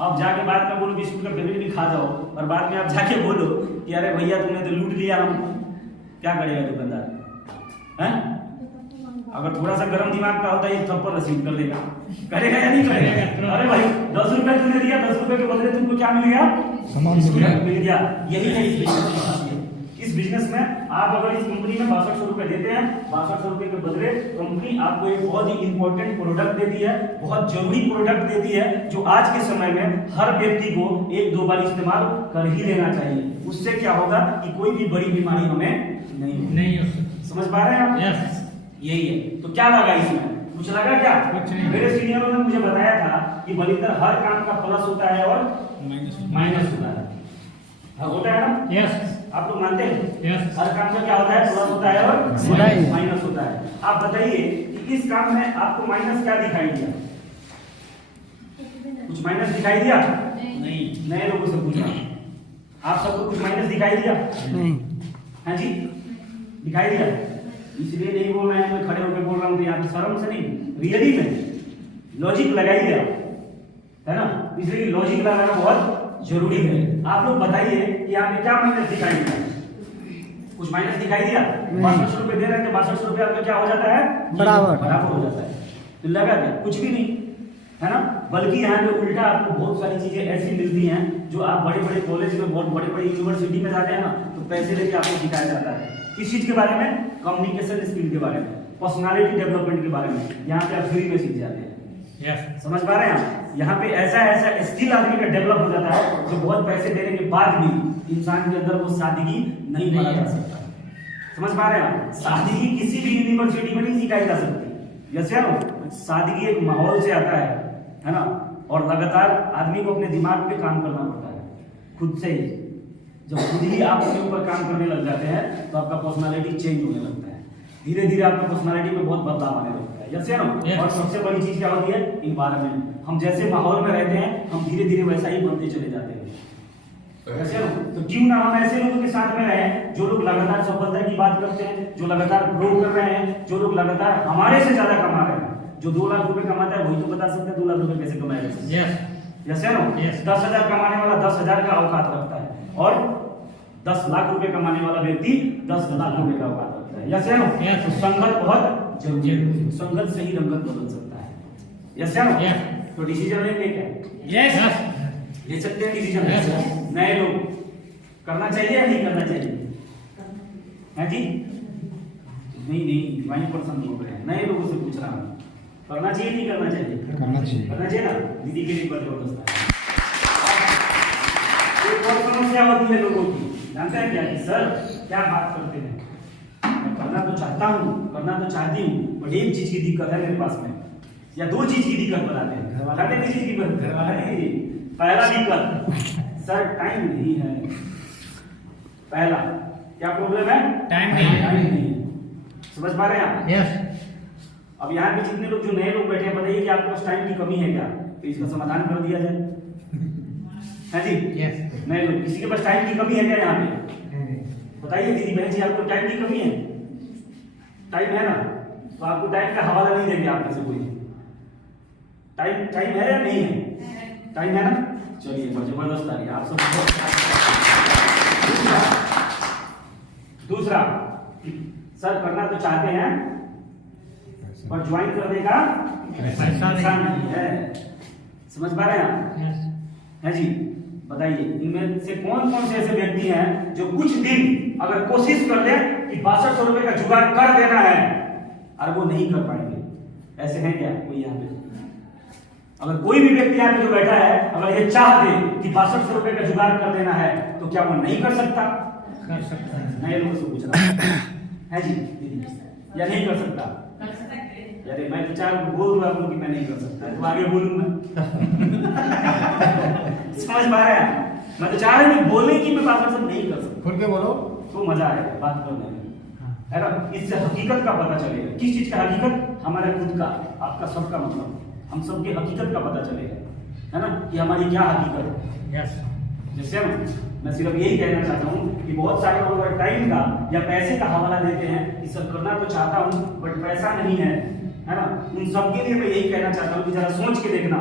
अब जाके बाद में बोलो बिस्कुट का पैकेट भी खा जाओ, और बाद में आप जाके बोलो कि अरे भैया तुमने तो लूट लिया हम, क्या करेगा दुकानदार? हैं? अगर थोड़ा सा गर्म दिमाग का होता है ये थप्पड़ रसीद कर देगा, करेगा या नहीं करेगा? अरे भाई 10 रुपए तुमने दिया, 10 रुपए के बदले तुमको क्या मिल गया? मिल गया। यही है इस बिजनेस की खासियत। इस बिजनेस में आप अगर इस कंपनी में 6200 रुपए देते हैं, 6200 रुपए के बदले कंपनी आपको एक बहुत ही इंपॉर्टेंट प्रोडक्ट देती है, बहुत जरूरी प्रोडक्ट देती है, जो आज के समय में हर व्यक्ति को 1-2 बार इस्तेमाल कर ही लेना चाहिए। उससे क्या होगा कि कोई भी बड़ी बीमारी हमें नहीं हो सकती। समझ पा रहे हैं आप? यही है। तो क्या लगा इसमें? कुछ लगा क्या? मेरे सीनियरों ने मुझे बताया था कि बलिंदर हर काम का प्लस होता है और माइनस होता है। होता है ना? यस। आप लोग मानते हैं? यस। हर काम का क्या होता है? प्लस होता है और माइनस होता है। आप बताइए कि इस काम में आपको माइनस क्या दिखाई दिया? कुछ माइनस दिखाई दिया? नहीं। नए लोगों से पूछा, आप सबको कुछ माइनस दिखाई दिया? नहीं। हाँ जी, दिखाई दिया? इसलिए नहीं बोल रहे हैं, मैं खड़े होकर बोल रहा हूँ तो यहाँ पे शर्म से नहीं, रियली में लॉजिक लगाइए आप, है ना? इसलिए लॉजिक लगाना बहुत जरूरी है। आप लोग बताइए कि यहाँ पे क्या माइनस दिखाई दिया? कुछ माइनस दिखाई दिया? 62 रुपए दे रहे हैं तो 62 रुपए आपका क्या हो जाता है? बराबर हो जाता है। तो लगा क्या? कुछ भी नहीं, है ना? बल्कि यहाँ पे उल्टा आपको बहुत सारी चीजें ऐसी मिलती हैं जो आप बड़े बड़े कॉलेज में, बहुत बड़े बड़े यूनिवर्सिटी में जाते हैं ना, तो पैसे लेके आपको सिखाया जाता है। किस चीज के बारे में? कम्युनिकेशन स्किल के बारे में, पर्सनालिटी डेवलपमेंट के बारे में। यहाँ पे आप फ्री में सीख जाते हैं। समझ पा रहे हैं आप? यहाँ पे ऐसा ऐसा स्किल आदमी का डेवलप हो जाता है जो बहुत पैसे देने के बाद भी इंसान के अंदर वो सादगी नहीं भरा जा सकता। समझ पा रहे हैं आप? सादगी किसी भी यूनिवर्सिटी में नहीं सिखाई जा सकती। जैसे ना, सादगी एक माहौल से आता है ना? और लगातार आदमी को अपने दिमाग पे काम करना पड़ता है, खुद से ही। जब खुद ही आप अपने ऊपर काम करने लग जाते हैं तो आपका पर्सनालिटी चेंज होने लगता है। धीरे धीरे आपकी पर्सनालिटी में बहुत बदलाव आने लगता है। जैसे ना, और सबसे बड़ी चीज क्या होती है? इन्वायरमेंट। हम जैसे माहौल में रहते हैं, हम धीरे धीरे वैसा ही बनते चले जाते हैं। ऐसे ना, तो क्यों ना हम ऐसे लोगों के साथ में रहें जो लोग लगातार सफलता की बात करते हैं, जो लगातार ग्रो कर रहे हैं, जो लोग लगातार हमारे से ज्यादा कमा रहे हैं। जो 2 लाख रुपए कमाता है वही तो बता सकता है 2 लाख रुपए कैसे कमाएगा। जैसे ना, 10,000 कमाने वाला 10,000 का औकात रखता है, और 10 लाख रुपए कमाने वाला व्यक्ति 10 लाख रुपए का औकात रखता है। जैसे ना, तो संगत बहुत जरूरी है। संगत से ही रंगत बदल सकता है। जैसे ना, तो डिसीजन लेंगे क्या? ले सकते हैं डिसीजन। नए लोग करना चाहिए या नहीं करना चाहिए? है जी? नहीं, डिवाइन पर्सन बोल रहे हैं, नए लोगों से पूछ रहा हूँ, करना चाहिए नहीं करना चाहिए? करना चाहिए ना। दीदी के लिए जबरदस्त है। एक और समस्या होती है लोगों की, जानते हैं क्या? कि सर क्या बात करते हैं, मैं करना तो चाहता हूँ, करना तो चाहती हूँ, बट एक चीज की दिक्कत है मेरे पास में, या 2 चीज की दिक्कत बताते हैं। पहला दिक्कत, सर टाइम नहीं है। पहला क्या प्रॉब्लम है? टाइम नहीं है। समझ पा रहे हैं आप? अब यहाँ पे जितने लोग, जो नए लोग बैठे हैं, बताइए कि आपके पास टाइम की कमी है क्या? तो इसका समाधान कर दिया जाए, है जी? नए लोग, किसी के पास टाइम की कमी है क्या यहाँ पे? बताइए दीदी बहन जी, आपको टाइम की कमी है? टाइम है ना? तो आपको टाइम का हवाला नहीं देंगे आप में से कोई। टाइम है या नहीं है? टाइम है ना? चलिए, जबरदस्त आ रही है आप सब। दूसरा, सर करना तो चाहते हैं पर ज्वाइन करने का पैसा नहीं है। समझ पा रहे हैं आप? है जी? बताइए इनमें से कौन कौन से ऐसे व्यक्ति हैं जो कुछ दिन अगर कोशिश कर ले कि 6200 रुपए का जुगाड़ कर देना है, और वो नहीं कर पाएंगे? ऐसे हैं क्या कोई यहाँ पे? अगर कोई भी व्यक्ति यहाँ पे जो बैठा है, अगर ये चाह दे कि 6200 रुपए का जुगाड़ कर देना है, तो क्या वो नहीं कर सकता? कर सकता है। नए लोगों से पूछ रहा है जी, या नहीं कर सकता? अरे मैं तो 4 बोल रहा हूँ कि मैं नहीं कर सकता, तो आगे बोलूँ मैं। समझ पा रहे हैं? मैं तो चाह रहा हूँ बोलने की, मैं बात नहीं कर सकता। खुल के बोलो तो मजा आएगा बात करने में, है ना? इससे हकीकत का पता चलेगा। किस चीज का हकीकत? हमारे खुद का, आपका सबका, मतलब हम सबके हकीकत का पता चलेगा, है ना? कि हमारी क्या हकीकत है। जैसे मैं सिर्फ यही कहना चाहता हूँ कि बहुत सारे लोग अगर टाइम का या पैसे का हवाला देते हैं कि सर करना तो चाहता हूँ बट पैसा नहीं है ना? उन सबके लिए मैं यही कहना चाहता हूँ कि जरा सोच के देखना,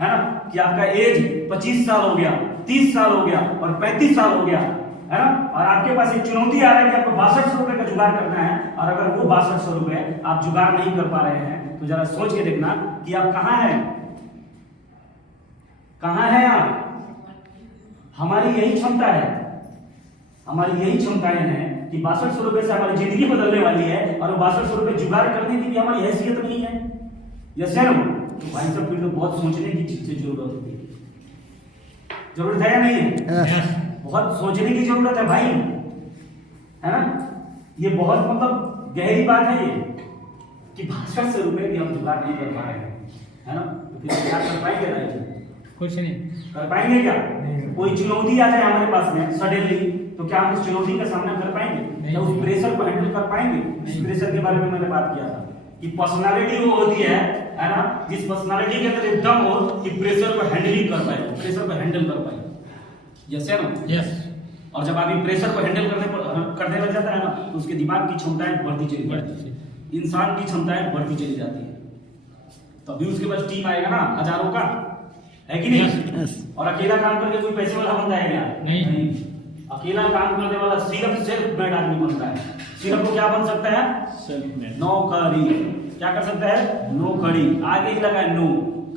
है ना? कि आपका एज 25 साल हो गया, 30 साल हो गया और 35 साल हो गया, है ना? और आपके पास एक चुनौती आ रही है कि आपको 6200 रुपए का जुगाड़ करना है, और अगर वो 6200 रुपए आप जुगाड़ नहीं कर पा रहे हैं, तो जरा सोच के देखना कि आप कहाँ हैं। कहाँ हैं आप? हमारी यही क्षमता है, हमारी यही क्षमताएं हैं कि 6200 रुपए से हमारी जिंदगी बदलने वाली है, और वो 6200 रुपए जुगाड़ करने की भी हमारी हैसियत नहीं है। यस या नो? भाई सब फिर तो बहुत सोचने की चीज से जरूरत होती है। जरूरत है या नहीं है? बहुत सोचने की जरूरत है भाई, है ना? ये बहुत मतलब गहरी बात है ये, कि 6200 रुपए भी हम जुगाड़ नहीं कर पा रहे हैं, है ना? तो फिर क्या कर पाएंगे? नहीं कुछ नहीं कर पाएंगे क्या? कोई चुनौती आ जाए हमारे पास में सडनली, तो क्या हम उस चुनौती का सामना कर पाएंगे? या उस प्रेशर को हैंडल कर पाएंगे? इस प्रेशर के बारे में मैंने बात किया था कि पर्सनालिटी वो होती है ना, जिस पर्सनालिटी के अंदर एक दम हो कि प्रेशर को हैंडल कर पाए, प्रेशर को हैंडल कर पाए। यस या नो? यस। और जब आदमी प्रेशर को हैंडल करने लग जाता है ना, तो उसके दिमाग की क्षमताएं बढ़ती चली जाती है, इंसान की क्षमताएं बढ़ती चली जाती है। तभी उसके पास टीम आएगा ना हजारों का, है कि नहीं? और अकेला काम करके कोई पैसे वाला बनता है क्या? नहीं। अकेला काम करने वाला सिर्फ सेल्फ मेड आदमी बनता है। सिर्फ वो क्या बन सकता है? नौकरी। क्या कर सकता है? नौकरी। आगे ही लगा है नो,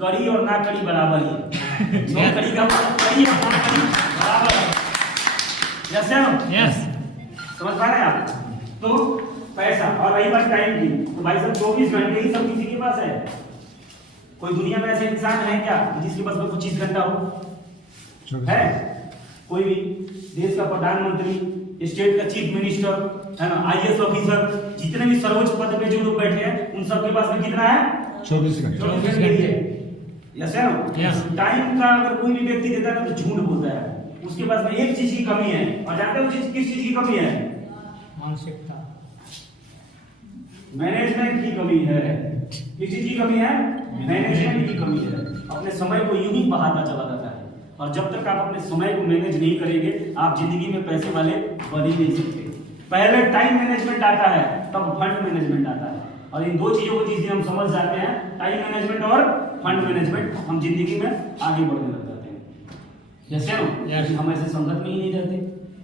कड़ी और ना कड़ी बराबर ही। नौकरी का मतलब कड़ी और ना कड़ी बराबर है। यस समझ पा रहे हैं आप? तो पैसा और रही बात टाइम की, तो भाई साहब 24 घंटे ही सब किसी के पास है। कोई दुनिया में ऐसे इंसान है क्या जिसके पास में 25 घंटा हो? है? कोई भी देश का प्रधानमंत्री, स्टेट का चीफ मिनिस्टर, है ना, आईएएस ऑफिसर, जितने भी सर्वोच्च पद पे जो लोग बैठे हैं, उन सबके पास में कितना है? 24 घंटे है। यस है ना? टाइम का अगर कोई भी व्यक्ति देता है ना तो झूठ बोलता है। उसके पास में एक चीज की कमी है, और जानते हो किस चीज की कमी है? मानसिकता, मैनेजमेंट की कमी है। किस चीज की कमी है? मैनेजमेंट की कमी है। अपने समय को यूं ही बहाता चला जाता है, और जब तक आप अपने समय को मैनेज नहीं करेंगे, आप जिंदगी में पैसे वाले बन ही नहीं सकते। पहले टाइम मैनेजमेंट आता है, तब फंड मैनेजमेंट आता है, और इन दो चीजों को जिस दिन हम समझ जाते हैं, टाइम मैनेजमेंट और फंड मैनेजमेंट, हम जिंदगी में आगे बढ़ने लग जाते हैं। जैसे हम ऐसे संगत में ही नहीं रहते,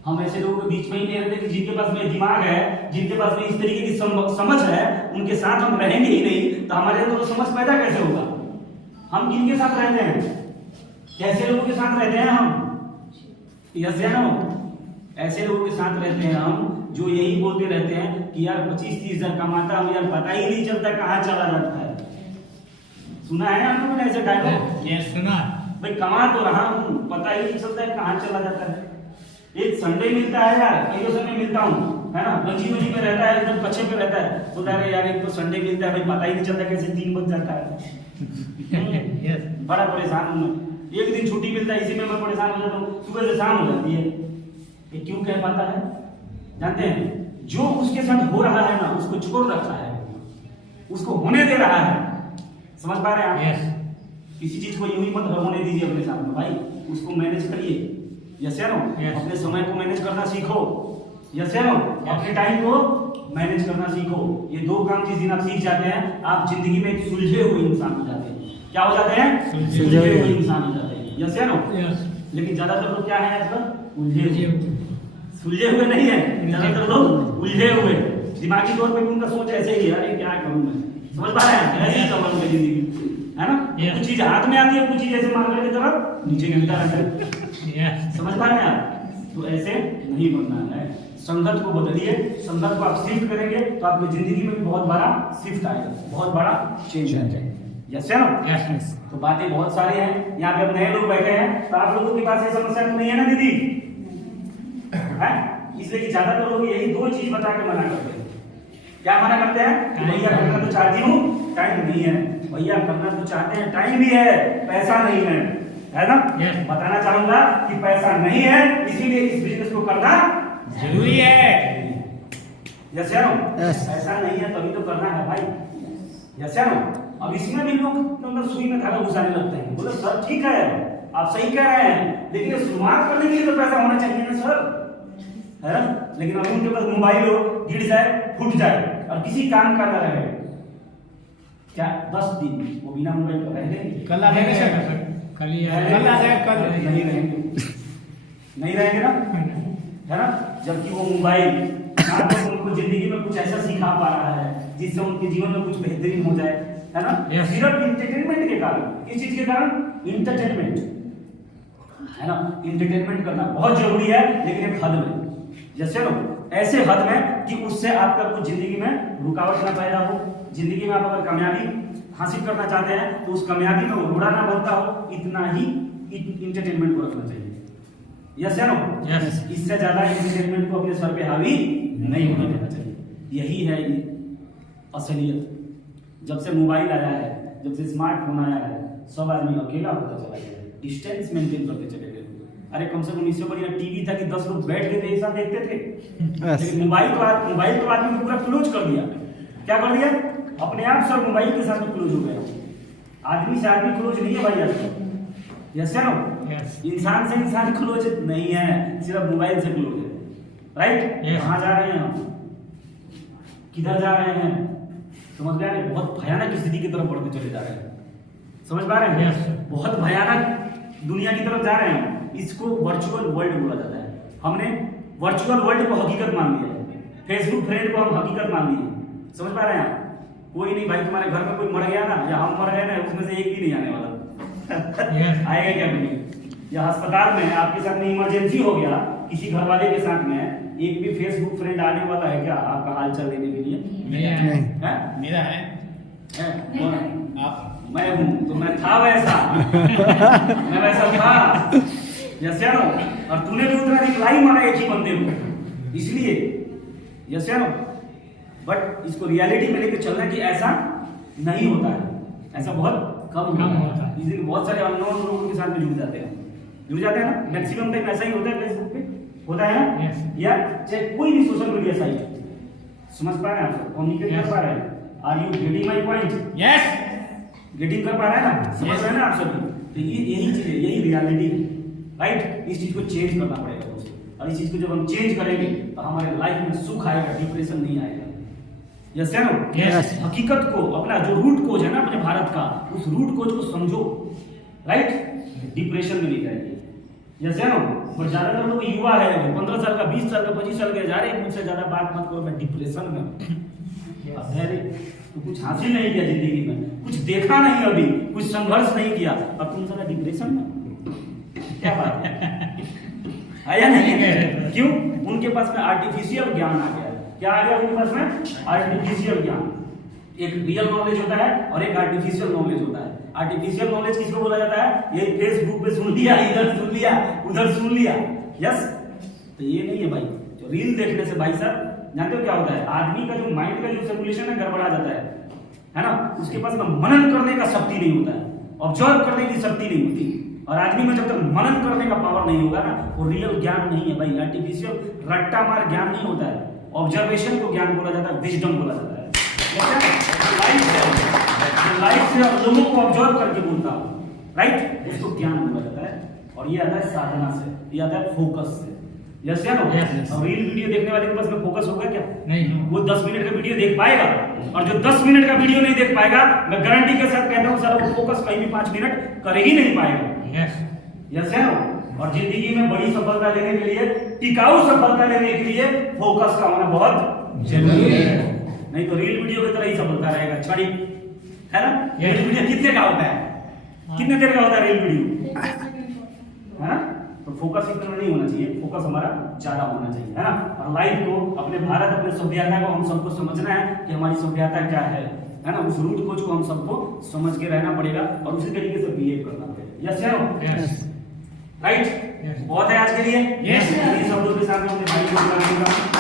हम ऐसे लोगों के बीच में ही नहीं रहते कि जिनके पास में दिमाग है, जिनके पास में इस तरीके की समझ है, उनके साथ हम रहेंगे ही नहीं, तो हमारे अंदर तो समझ पैदा कैसे होगा? हम किनके साथ रहते हैं? कैसे लोगों के साथ रहते हैं हम? यस या नो? ऐसे लोगों के साथ रहते हैं हम जो यही बोलते रहते हैं कि यार 25-30 हजार कमाता हूं यार, पता ही नहीं चलता कहाँ चला जाता है। सुना है आप लोगों ने ऐसे डायलॉग? यस सुना। भाई कमा तो रहा हूं, पता ही नहीं चलता है कहाँ चला जाता है। एक संडे मिलता है यार, कई समय मिलता हूँ, है ना, मंजी में रहता है, एकदम कच्चे पे रहता है, तो यार एक तो संडे मिलता है, भाई पता ही नहीं चलता कैसे 3 बज जाता है। बड़ा परेशान हूँ मैं। एक दिन छुट्टी मिलता है, इसी में मैं परेशान हो जाता हूँ, सुबह से शाम हो जाती है। ये क्यों कह पाता है? जानते हैं, जो उसके साथ हो रहा है ना, उसको छोड़ रखा है, उसको होने दे रहा है। समझ पा रहे हैं आप? किसी चीज को यूं ही मत होने दीजिए अपने सामने, भाई उसको मैनेज करिए। यस या नो? अपने समय को मैनेज करना सीखो। यस या नो? अपने टाइम को मैनेज करना सीखो। ये दो काम जिस दिन आप सीख जाते हैं, आप जिंदगी में एक सुलझे हुए इंसान हो जाते हैं। क्या हो जाते हैं? सुलझे हुए इंसान हो जाते हैं। यस या नो? लेकिन ज्यादातर लोग क्या है आजकल? उलझे सुलझे हुए नहीं है, ज्यादातर लोग उलझे हुए। दिमागी तौर पे भी उनका सोच ऐसे ही है, अरे क्या करूं मैं? समझ पा रहे हैं? ऐसे ही चल जिंदगी, है ना? कुछ चीज हाथ में आती है, कुछ चीज ऐसे मांगने की तरफ नीचे गिरता रहता है। समझ पा रहे हैं आप? तो ऐसे नहीं बनना है। संगत को बदलिए, संगत को आप शिफ्ट करेंगे तो आपकी जिंदगी में बहुत बड़ा शिफ्ट आएगा, बहुत बड़ा चेंज आएगा। यस या नो? यस। तो बातें बहुत सारी हैं, यहाँ पे अब नए लोग बैठे हैं, तो आप लोगों के पास ये समस्या तो नहीं है ना दीदी? है? इसलिए कि ज्यादातर लोग यही दो चीज बता के मना करते हैं। क्या मना करते हैं? भैया करना तो चाहती हूँ, टाइम नहीं है। भैया करना तो चाहते हैं, टाइम भी है, पैसा नहीं है ना? बताना चाहूंगा कि पैसा नहीं है, इसीलिए इस बिजनेस को करना जरूरी है। यस या नो? पैसा नहीं है तभी तो करना है भाई। यस या नो? अब इसमें भी लोग मतलब सुई में धागा घुसाने लगते हैं। बोले सर ठीक है, आप सही कह रहे हैं, लेकिन शुरुआत करने के लिए तो पैसा होना चाहिए ना सर, है ना? लेकिन अभी उनके पास मोबाइल हो, गिर जाए, फूट जाए, और किसी काम का न रहे, क्या 10 दिन वो बिना मोबाइल का रह लेंगे? कल आ जाएगा सर, कल नहीं रहेंगे ना, है ना? जबकि वो मोबाइल उनको जिंदगी में कुछ ऐसा सिखा पा रहा है जिससे उनके जीवन में कुछ बेहतरीन हो जाए, है ना? सिर्फ इंटरटेनमेंट के कारण। किस चीज के कारण? इंटरटेनमेंट, है ना? इंटरटेनमेंट करना बहुत जरूरी है, लेकिन एक हद में। जैसे नो, ऐसे हद में कि उससे आपका कुछ जिंदगी में रुकावट ना पैदा हो। जिंदगी में आप अगर कामयाबी हासिल करना चाहते हैं तो उस कामयाबी में रोड़ा ना बनता हो, इतना ही इंटरटेनमेंट को रखना चाहिए। यस या नो? यस। इससे ज्यादा इंटरटेनमेंट को अपने सर पे हावी नहीं होने देना चाहिए। यही है ये असलियत। जब से मोबाइल आया है, जब से स्मार्टफोन आया है, सब आदमी अकेला होता चला गया है, डिस्टेंस मेंटेन करते चले गए। अरे कम से कम इससे बढ़िया टीवी था कि 10 लोग बैठ के एक साथ देखते थे। लेकिन मोबाइल तो आदमी को पूरा क्लोज कर दिया। क्या कर दिया? अपने आप सब मोबाइल के साथ क्लोज हो गया। आदमी से आदमी क्लोज नहीं है भाई आजकल। यस या नो? Yes. इंसान से इंसान क्लोज नहीं है, सिर्फ मोबाइल से क्लोज है, राइट? Yes. कहाँ जा रहे हैं हम, किधर जा रहे हैं, समझ में आ रहे हैं? बहुत भयानक स्थिति की तरफ बढ़ते चले जा रहे हैं, समझ पा रहे हैं? Yes. बहुत भयानक दुनिया की तरफ जा रहे हैं हम। इसको वर्चुअल वर्ल्ड बोला जाता है। हमने वर्चुअल वर्ल्ड को हकीकत मान लिया है, फेसबुक फ्रेंड को हम हकीकत मान लिए, समझ पा रहे हैं आप? कोई नहीं भाई, तुम्हारे घर में कोई मर गया ना, या हम मर गए ना, उसमें से एक भी नहीं आने वाला। Yes. आएगा क्या कोई? या अस्पताल में आपके साथ में इमरजेंसी हो गया, किसी घर वाले के साथ में, एक भी फेसबुक फ्रेंड आने वाला है क्या आपका हाल चाल लेने के लिए? नहीं है। हैं? मेरा है। हैं? कौन है? आप मैं हूँ, तो मैं था वैसा। मैं वैसा था, यस या नो? और तूने भी उतना रिप्लाई मारा एक ही बंदे को, इसलिए, यस या नो? बट इसको रियलिटी में लेके चलना कि ऐसा नहीं होता है, ऐसा बहुत कम होता है। इसलिए बहुत सारे अननोन लोगों के साथ में जुड़ जाते हैं ना, मैक्सिमम टाइम ऐसा ही होता है फेसबुक पे, होता है ना? Yes. या चाहे कोई भी सोशल मीडिया साइट, समझ पा रहे हैं आप, कम्युनिकेट कर Yes. पा रहे हैं? Are you getting my point? Yes getting कर पा रहे हैं ना, समझ रहे हैं ना आप सभी? तो ये यही चीज है, यही रियलिटी है, राइट? इस चीज को चेंज करना पड़ेगा दोस्तों, और इस चीज को जब हम चेंज करेंगे तो हमारे लाइफ में सुख आएगा, डिप्रेशन नहीं आएगा, यस या नो? Yes. हकीकत को, अपना जो रूट कोज है ना अपने भारत का, उस रूट कोज को समझो, राइट? डिप्रेशन में नहीं जाएंगे, यस या नो? और ज्यादातर लोग युवा है, 15 साल का, 20 साल का, 25 साल का, जा रहे हैं मुझसे ज्यादा बात मत करो, मैं डिप्रेशन में हूं। अरे तो कुछ हासिल नहीं किया जिंदगी में, कुछ देखा नहीं अभी, कुछ संघर्ष नहीं किया, अब तुम सारा डिप्रेशन में, क्या बात है? आया नहीं है? क्यों? उनके पास में आर्टिफिशियल ज्ञान आ गया है। क्या आ गया उनके पास में? आर्टिफिशियल ज्ञान। एक रियल नॉलेज होता है और एक आर्टिफिशियल नॉलेज होता है। आर्टिफिशियल नॉलेज किसको बोला जाता है? ये फेसबुक पे सुन लिया, इधर सुन लिया, उधर सुन लिया, यस? तो ये नहीं है भाई, जो रील देखने से भाई साहब जानते हो क्या होता है? आदमी का जो माइंड का जो सर्कुलेशन है गड़बड़ा जाता है ना? उसके पास में मनन करने का शक्ति नहीं होता है, ऑब्जर्व करने की शक्ति नहीं होती, और आदमी में जब तक मनन करने का पावर नहीं होगा ना, वो रियल ज्ञान नहीं है भाई, आर्टिफिशियल रट्टा मार ज्ञान नहीं होता है। ऑब्जर्वेशन को ज्ञान बोला जाता है, विजडम बोला जाता है। लाइफ से आप लोगों को ऑब्जर्व करके बोलता हूँ, राइट? उसको ज्ञान बोला जाता है, और ये आता है साधना से, ये आता है फोकस से, यस या नो? Yes. और रील वीडियो देखने वाले के पास में फोकस होगा क्या? नहीं। वो 10 मिनट का वीडियो देख पाएगा, और जो 10 मिनट का वीडियो नहीं देख पाएगा, मैं गारंटी के साथ कहता हूँ सारा वो फोकस कहीं भी 5 मिनट कर ही नहीं पाएगा, यस। यस है ना? और जिंदगी में बड़ी सफलता लेने के लिए, टिकाऊ सफलता लेने के लिए फोकस का होना बहुत जरूरी है, नहीं तो रील वीडियो की तरह ही सफलता रहेगा, छड़ी, है ना? Yes. रील वीडियो कितने का होता है? कितने देर का होता है रील वीडियो, है ना? तो फोकस इतना नहीं होना चाहिए, फोकस हमारा ज्यादा होना चाहिए, है ना? और लाइफ को, अपने भारत, अपने सभ्यता को हम सबको समझना है कि हमारी सभ्यता क्या है ना? उस रूट कोच को हम सबको समझ के रहना पड़ेगा, और उसी तरीके से बिहेव करना पड़ेगा, यस या नो? यस। राइट? Yes. बहुत है आज के लिए, Yes. इन शब्दों के साथ में अपने भाई को